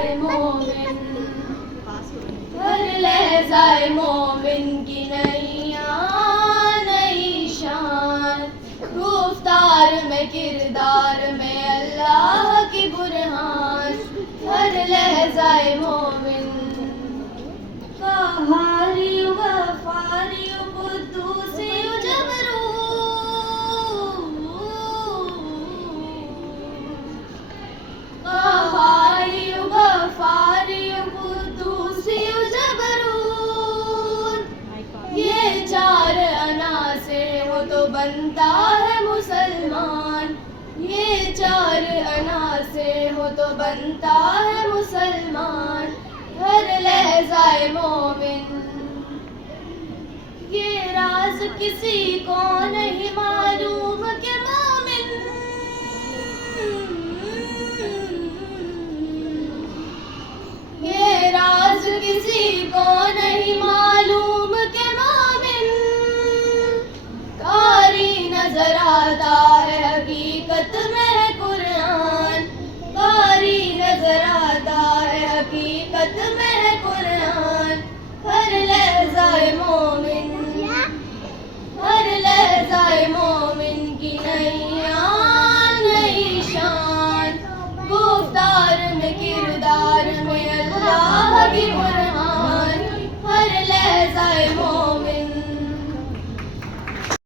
लहज़ाए मोमिन, हर लहज़ाए मोमिन की नैया नई शान, गुफ्तार में किरदार में अल्लाह की बुरहान, हर लहज़ाए मोमिन। कहारियु गफ़ारियु कुद्दूसियु जबरूत, कहारियु गफ़ारियु कुद्दूसियु जबरूत, ये चार अना से हो तो बनता है मुसलमान, ये चार अना से हो तो बनता है मुसलमान, हर लहज़ाए मोमिन। ये राज किसी को नहीं मालूम कि मोमिन, ये राज किसी को नहीं मालूम